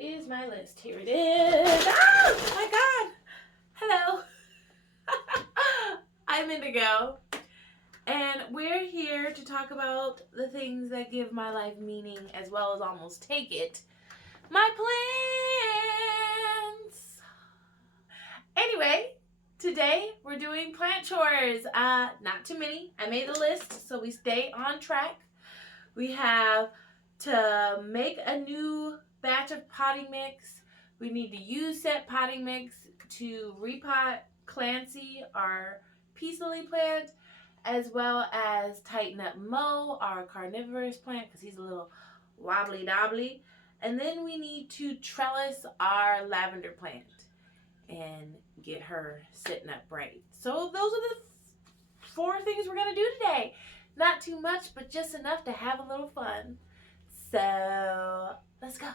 is my list? Here it is. Oh my God. Hello. I'm Indigo. And we're here to talk about the things that give my life meaning as well as almost take it. My plants. Anyway, today we're doing plant chores. Not too many. I made a list so we stay on track. We have to make a new batch of potting mix. We need to use said potting mix to repot Clancy, our peace lily plant, as well as tighten up Mo, our carnivorous plant, because he's a little wobbly dobbly. And then we need to trellis our lavender plant and get her sitting up right. So those are the 4 things we're going to do today. Not too much, but just enough to have a little fun. So, let's go.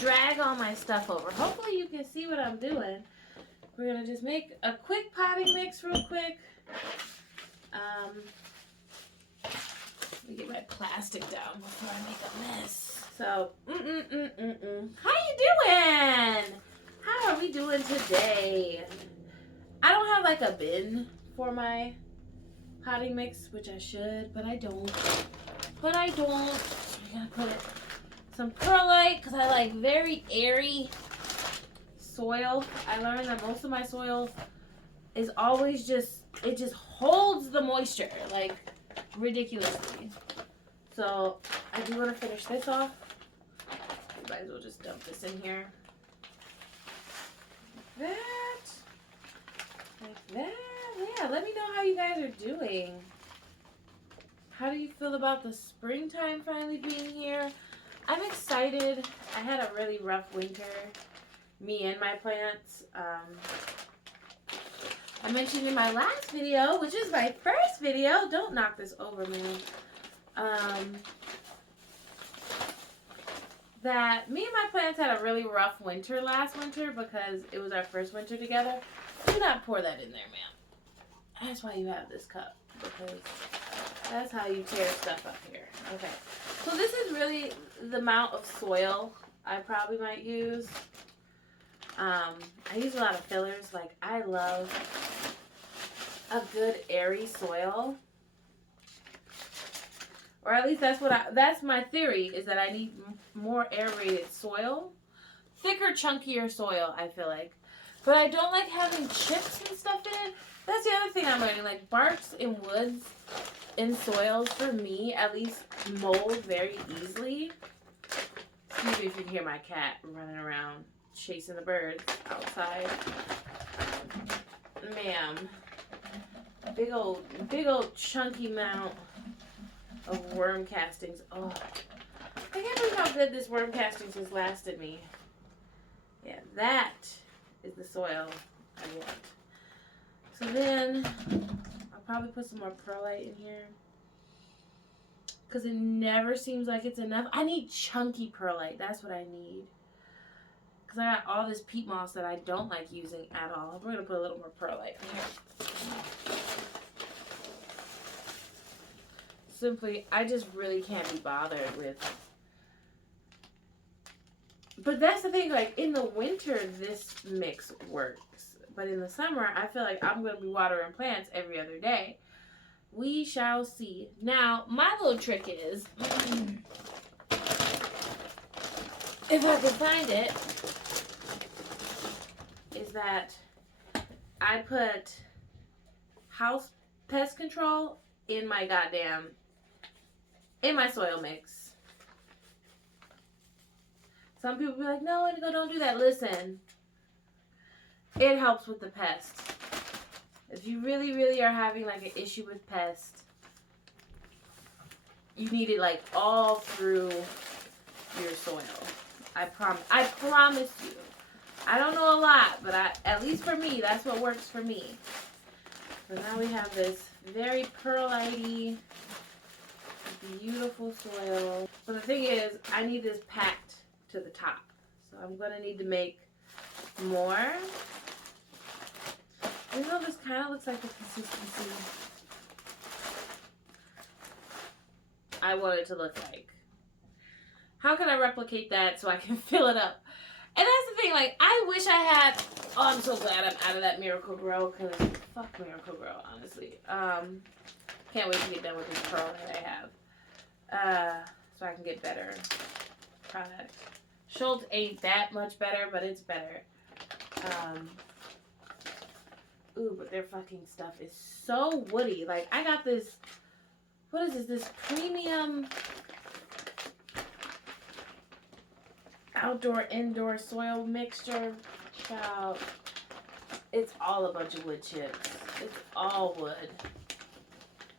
Drag all my stuff over. Hopefully you can see what I'm doing. We're going to just make a quick potting mix real quick. Let me get my plastic down before I make a mess. So, How you doing? How are we doing today? I don't have like a bin for my potting mix, which I should, but I don't. So I gotta put some perlite because I like very airy soil. I learned that most of my soil is always it just holds the moisture like ridiculously. So I do want to finish this off. You might as well just dump this in here. Like that. Yeah, let me know how you guys are doing. How do you feel about the springtime finally being here? I'm excited. I had a really rough winter, me and my plants. I mentioned in my last video, which is my first video, don't knock this over, man, that me and my plants had a really rough winter last winter because it was our first winter together. Do not pour that in there, ma'am. That's why you have this cup, because that's how you tear stuff up here. Okay, so this is really the amount of soil I probably might use. I use a lot of fillers. Like, I love a good airy soil, or at least that's my theory, is that I need more aerated soil, thicker, chunkier soil, I feel like. But I don't like having chips and stuff in it. That's the other thing I'm learning. Like, barks and woods and soils, for me, at least, mold very easily. Excuse me if you can hear my cat running around chasing the birds outside. Ma'am. Big old chunky amount of worm castings. Oh, I can't believe how good this worm castings has lasted me. Yeah, that is the soil I want. So then I'll probably put some more perlite in here because it never seems like it's enough. I need chunky perlite. That's what I need, because I got all this peat moss that I don't like using at all. We're going to put a little more perlite in here. Simply, I just really can't be bothered with. But that's the thing, like, in the winter, this mix works. But in the summer, I feel like I'm going to be watering plants every other day. We shall see. Now, my little trick is, if I can find it, is that I put house pest control in my soil mix. Some people be like, no, Indigo, don't do that. Listen, it helps with the pests. If you really, really are having like an issue with pests, you need it like all through your soil. I promise you. I don't know a lot, but at least for me, that's what works for me. So now we have this very perlite-y, beautiful soil. But the thing is, I need this packed to the top. So I'm going to need to make more. Even though this kind of looks like the consistency I want it to look like. How can I replicate that so I can fill it up? And that's the thing, like, I wish I had, oh, I'm so glad I'm out of that Miracle Grow, because fuck Miracle Grow, honestly. Can't wait to get done with this pearl that I have. So I can get better product. Schultz ain't that much better, but it's better. Ooh, but their fucking stuff is so woody. Like, I got this, what is this? This premium outdoor indoor soil mixture. Child, it's all a bunch of wood chips. It's all wood.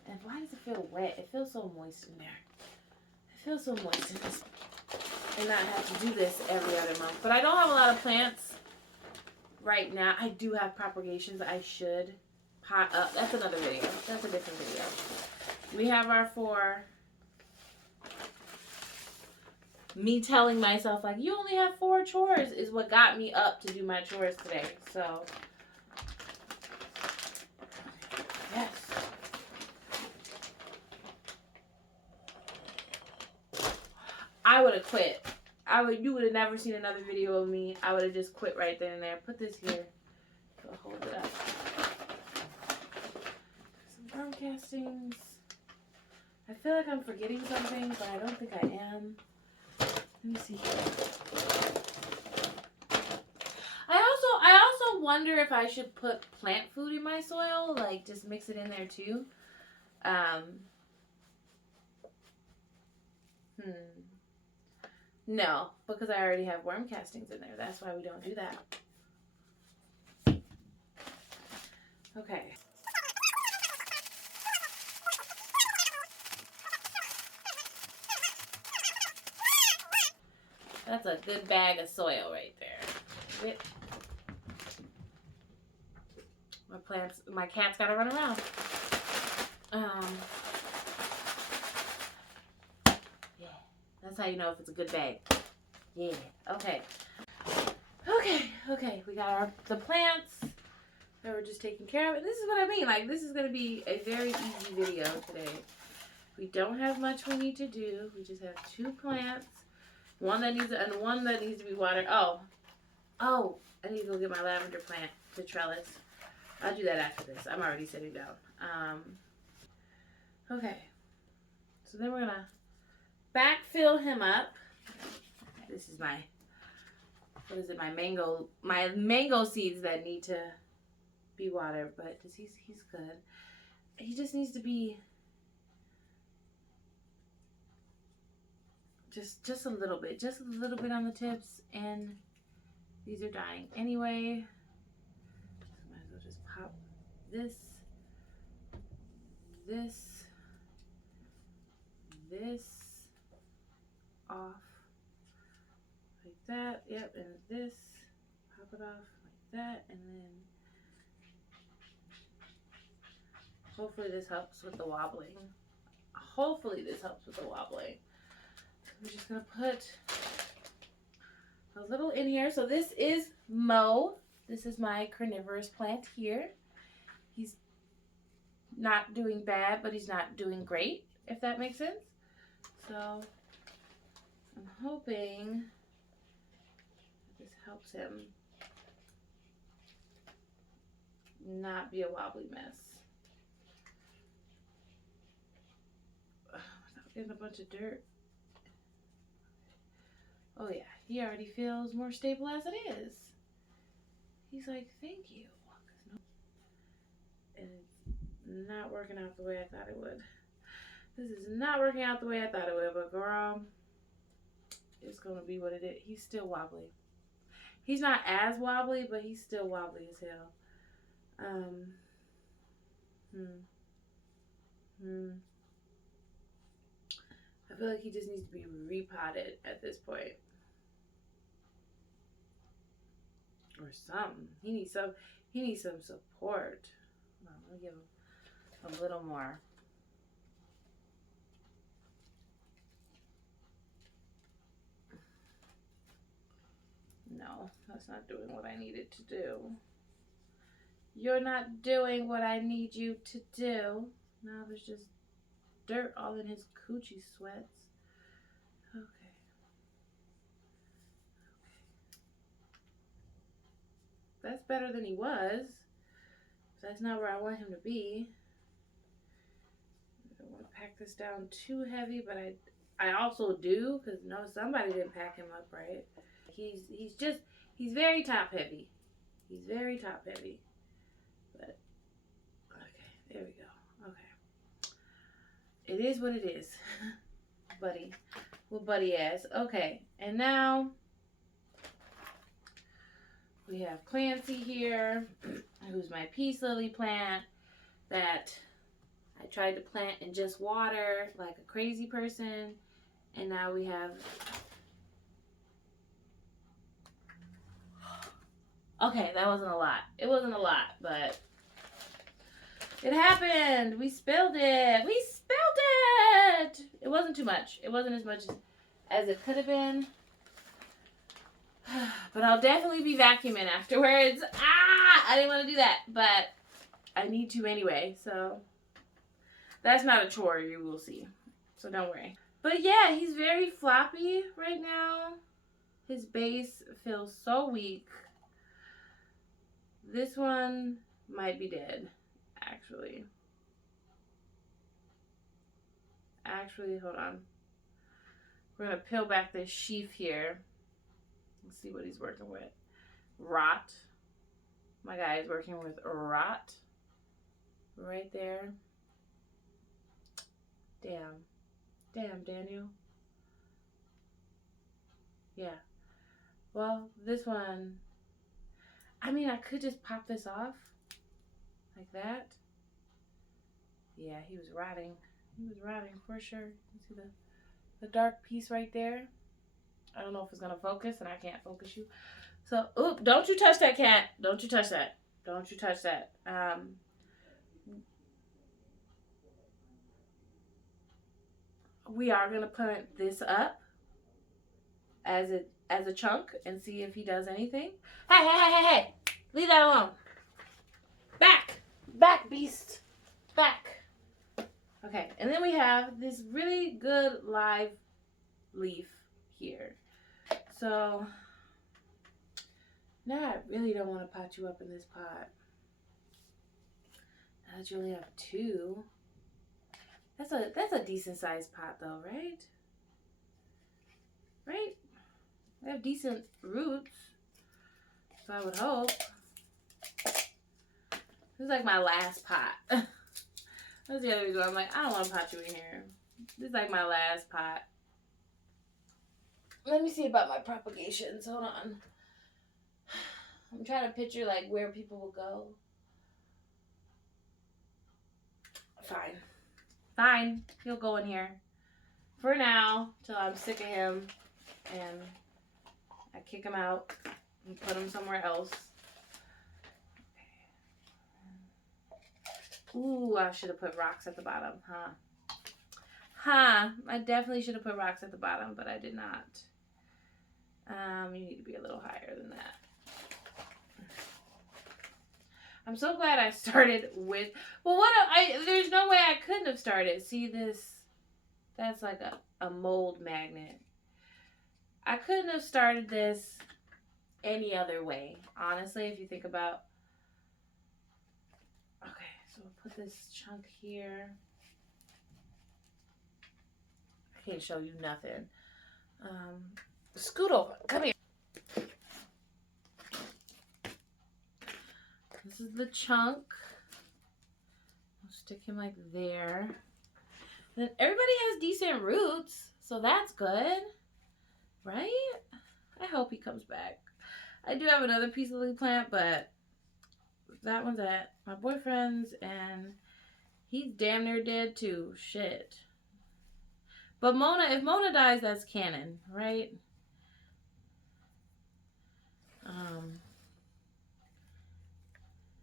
And why does it feel wet? It feels so moist in there. It feels so moist in this. And not have to do this every other month. But I don't have a lot of plants right now. I do have propagations. I should pot up. That's another video. That's a different video. We have our 4. Me telling myself, like, you only have 4 chores is what got me up to do my chores today. So, yes. I would have quit. You would have never seen another video of me. I would have just quit right then and there. Put this here. So hold it up. Some arm castings. I feel like I'm forgetting something, but I don't think I am. Let me see here. I also wonder if I should put plant food in my soil, like just mix it in there too. No, because I already have worm castings in there. That's why we don't do that. Okay. That's a good bag of soil right there. My cat's gotta run around. Yeah, that's how you know if it's a good bag. Yeah, okay. Okay, we got the plants that we're just taking care of. And this is what I mean, like, this is gonna be a very easy video today. We don't have much we need to do. We just have 2 plants. One that needs to be watered. Oh, I need to go get my lavender plant to trellis. I'll do that after this. I'm already sitting down. Okay. So then we're gonna backfill him up. This is my, what is it? My mango seeds that need to be watered, but he's good. He just needs to be just a little bit on the tips, and these are dying anyway. So might as well just pop this off like that. Yep, and this, pop it off like that, and then hopefully this helps with the wobbling. We're just gonna put a little in here. So this is Mo. This is my carnivorous plant here. He's not doing bad, but he's not doing great, if that makes sense. So I'm hoping this helps him not be a wobbly mess. Without getting a bunch of dirt. Oh yeah, he already feels more stable as it is. He's like, thank you. And it's not working out the way I thought it would. This is not working out the way I thought it would, but girl, it's gonna be what it is. He's still wobbly. He's not as wobbly, but he's still wobbly as hell. I feel like he just needs to be repotted at this point. Or something. He needs some support. Hold on, let me give him a little more. No, that's not doing what I need it to do. You're not doing what I need you to do. Now there's just dirt all in his coochie sweats. Okay. that's better than he was. That's not where I want him to be. I don't want to pack this down too heavy, but I also do, because no, somebody didn't pack him up right. He's very top heavy. He's very top heavy. But okay, there we go. Okay. It is what it is. Buddy. Well, buddy ass. Okay. And now we have Clancy here, who's my peace lily plant that I tried to plant in just water like a crazy person. And now we have... Okay, that wasn't a lot. It wasn't a lot, but it happened. We spilled it. We spilled it. It wasn't too much. It wasn't as much as it could have been. But I'll definitely be vacuuming afterwards. I didn't want to do that, but I need to anyway. So that's not a chore, you will see. So don't worry. But yeah, he's very floppy right now. His base feels so weak. This one might be dead, actually. Actually, hold on. We're going to peel back this sheaf here. Let's see what he's working with. Rot. My guy is working with rot. Right there. Damn. Damn, Daniel. Yeah. Well, this one... I mean, I could just pop this off. Like that. Yeah, he was rotting. He was rotting for sure. You see the dark piece right there? I don't know if it's going to focus, and I can't focus you. So, oop, don't you touch that, cat. Don't you touch that. Don't you touch that. We are going to put this up as a chunk and see if he does anything. Hey. Leave that alone. Back, beast. Back. Okay, and then we have this really good live leaf here. So, now I really don't want to pot you up in this pot. Now that you only have two. That's a decent sized pot though, right? Right? They have decent roots. So I would hope. This is like my last pot. That's the other reason I'm like, I don't want to pot you in here. This is like my last pot. Let me see about my propagations. Hold on. I'm trying to picture like where people will go. Fine. He'll go in here. For now, till I'm sick of him and I kick him out and put him somewhere else. Ooh, I should have put rocks at the bottom, huh? I definitely should have put rocks at the bottom, but I did not. You need to be a little higher than that. I'm so glad I started with... Well, there's no way I couldn't have started. See this? That's like a mold magnet. I couldn't have started this any other way. Honestly, if you think about... Okay, so we'll put this chunk here. I can't show you nothing. Scoot over. Come here. This is the chunk. I'll stick him like there. Then everybody has decent roots, so that's good, right? I hope he comes back. I do have another piece of lily plant, but that one's at my boyfriend's, and he's damn near dead too. Shit. But if Mona dies, that's canon, right?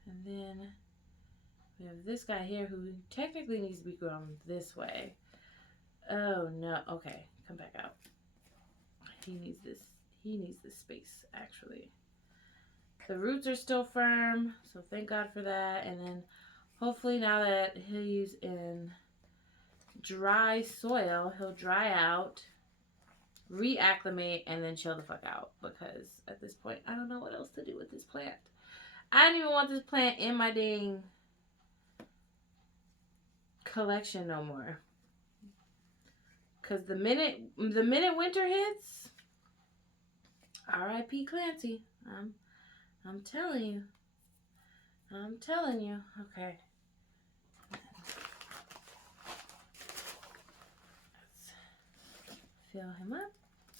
And then we have this guy here who technically needs to be grown this way. Oh no. Okay, come back out. He needs this space, actually. The roots are still firm, so thank God for that. And then hopefully now that he's in dry soil, he'll dry out, reacclimate, and then chill the fuck out. Because at this point, I don't know what else to do with this plant. I don't even want this plant in my dang collection no more. Cause the minute winter hits, R.I.P. Clancy. I'm telling you. I'm telling you. Okay. Let's fill him up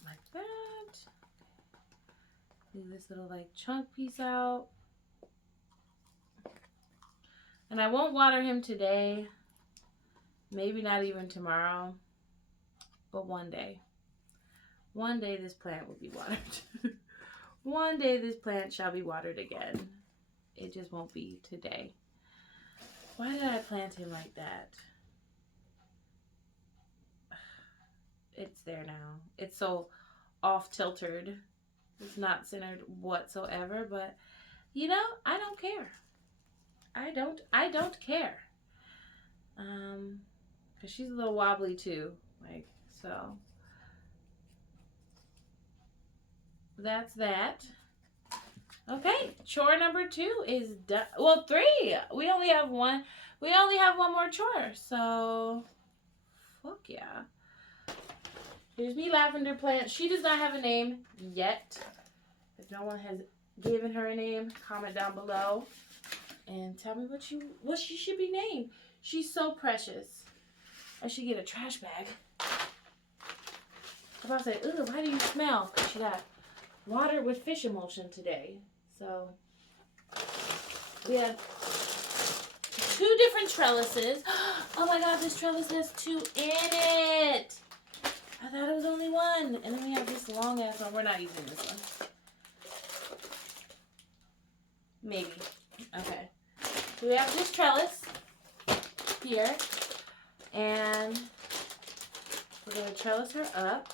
like that. Leave this little like chunk piece out. And I won't water him today. Maybe not even tomorrow. But one day. One day this plant will be watered. One day this plant shall be watered again. It just won't be today. Why did I plant him like that? It's there now. It's so off-tilted. It's not centered whatsoever, but you know, I don't care. I don't care. Cause she's a little wobbly too. Like, so. That's that. Okay, chore number 2 is done. Well, 3. We only have one. We only have one more chore. So, fuck yeah. Here's me, lavender plant. She does not have a name yet. If no one has given her a name, comment down below and tell me what she should be named. She's so precious. I should get a trash bag. I'm about to say, ugh, why do you smell? Because she got water with fish emulsion today. So we have 2 different trellises. Oh my god, this trellis has 2 in it. I thought it was only 1. And then we have this long ass one. We're not using this one. Maybe. Okay. So we have this trellis here. And we're going to trellis her up.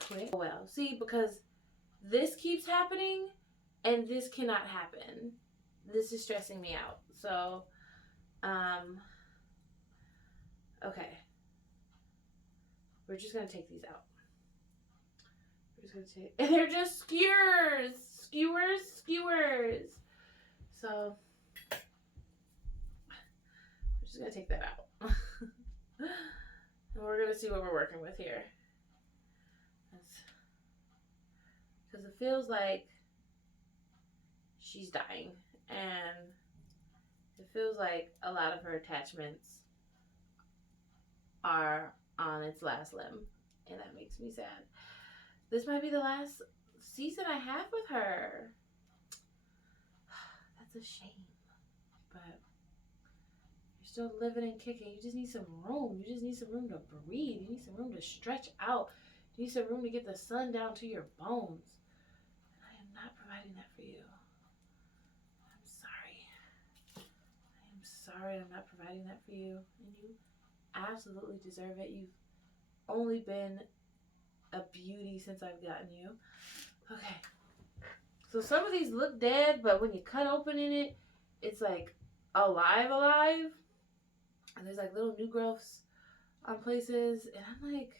Quick. Well, see, because this keeps happening and this cannot happen. This is stressing me out. So, okay. We're just going to take these out. We're just going to take, and they're just skewers. Skewers. So, we're just going to take that out. And we're going to see what we're working with here. Because it feels like she's dying. And it feels like a lot of her attachments are on its last limb. And that makes me sad. This might be the last season I have with her. That's a shame. But you're still living and kicking. You just need some room. You just need some room to breathe. You need some room to stretch out. You need some room to get the sun down to your bones. And I am not providing that for you. I'm sorry. I am sorry I'm not providing that for you. And you absolutely deserve it. You've only been a beauty since I've gotten you. Okay. So some of these look dead, but when you cut open in it, it's like alive. And there's like little new growths on places. And I'm like,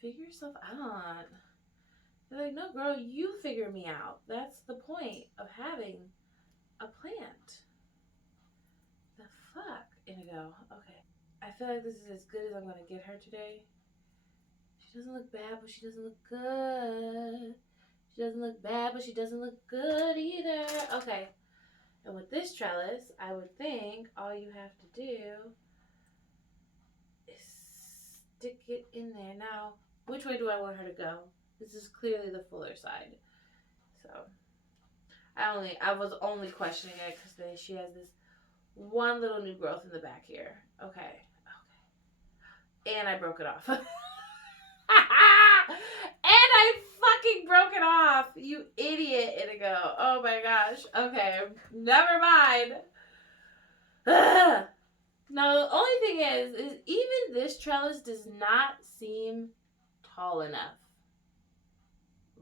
figure yourself out. They're like, no, girl, you figure me out. That's the point of having a plant. The fuck, Indigo. Okay. I feel like this is as good as I'm going to get her today. She doesn't look bad, but she doesn't look good. She doesn't look bad, but she doesn't look good either. Okay. And with this trellis, I would think all you have to do is stick it in there. Now, which way do I want her to go? This is clearly the fuller side. So, I was only questioning it because she has this one little new growth in the back here. Okay. And I broke it off. And I fucking broke it off. You idiot, Indigo. Oh my gosh. Okay. Never mind. Now, the only thing is even this trellis does not seem tall enough.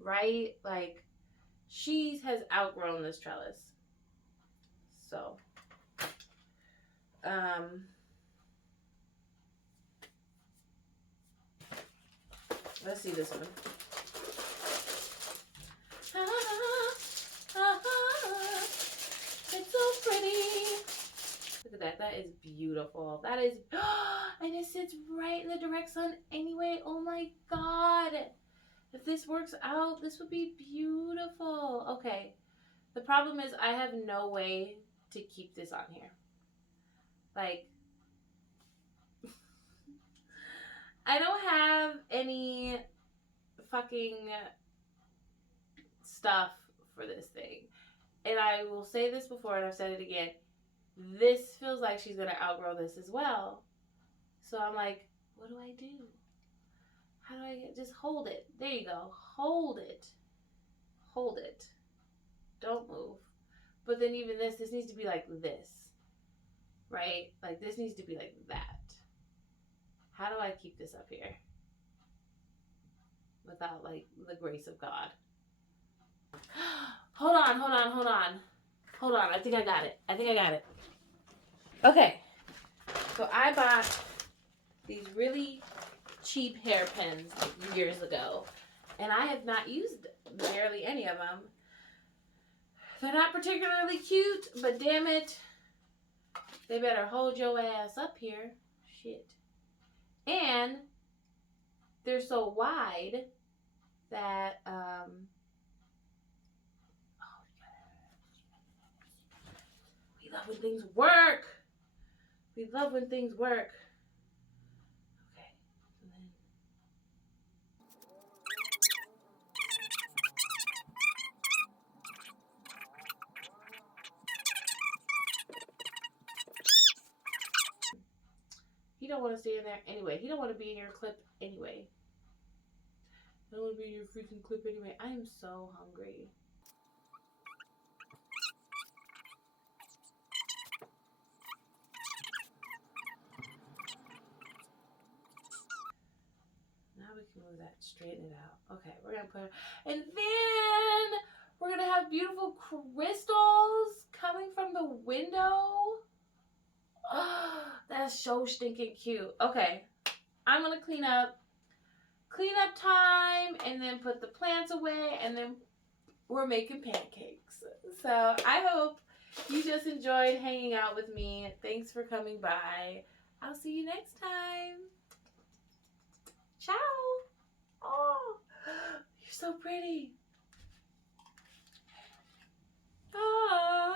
Right? Like, she has outgrown this trellis. So, let's see this one. pretty. Look at that. That is beautiful. That is, and it sits right in the direct sun anyway. Oh my God. If this works out, this would be beautiful. Okay. The problem is I have no way to keep this on here. Like, I don't have any fucking stuff for this thing. And I will say this before and I've said it again. This feels like she's going to outgrow this as well. So I'm like, what do I do? How do I just hold it? There you go. Hold it. Hold it. Don't move. But then even this needs to be like this. Right? Like this needs to be like that. How do I keep this up here? Without like the grace of God. Hold on. I think I got it. Okay. So I bought these really cheap hairpins like years ago. And I have not used barely any of them. They're not particularly cute, but damn it. They better hold your ass up here. Shit. And they're so wide that, we love when things work. We love when things work. Okay. And then he don't want to stay in there anyway. He don't want to be in your clip anyway. I don't want to be in your freaking clip anyway. I am so hungry. Now we can move that, straighten it out. Okay, we're going to put it, and then we're going to have beautiful crystals coming from the window. Oh, that's so stinking cute. Okay, I'm going to clean up time, and then put the plants away, and then we're making pancakes. So I hope you just enjoyed hanging out with me. Thanks for coming by. I'll see you next time. Ciao. Oh, you're so pretty. Ah.